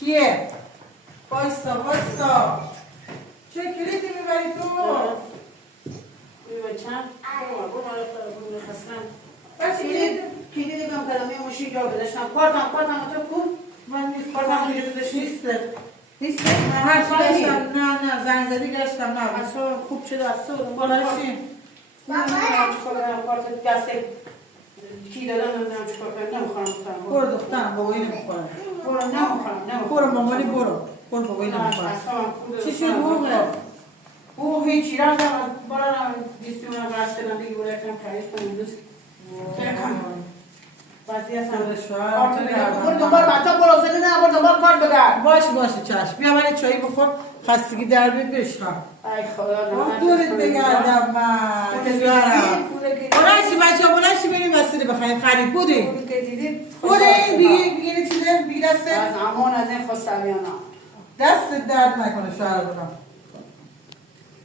کیه؟ وایسا چه کلیدی میبری تو؟ میبری چند؟ برو خستم بچه کلید بگم کلمه ماشین جا گذاشتم کارتم تو کن من نیست کارتم کجا گذاشتی؟ نیسته هر چی گشتم نه زنگ زدی گشتم نه اصلا خوب شده از تو بالاشی کارت دسته کی دادن نمیدونم چیکار کنم نمیخوام بخورم برو دخترم بابایی نمیخورم برو نمیخوام برو مامانی برو بابایی نمیخورم چی شد بوغه؟ بوغ هیچی رفتم برارم دیستیمونم برست کردم دیگه برای کنم خرید کنم دوست بعضی اصلا کارت بگرد برو دنبال بطا برو زنه نه برو دنبال کارت بگرد باشه چشم بیا من چایی بخور خستگی در بیاد بشم ای خدا دورت بگردم من بلنشی بچه ها بلنشی بریم وسیله بخریم خرید بودی بگیر چیزه بگیر دسته از امان از این خستمیانا دست درد نکنه شهر بودم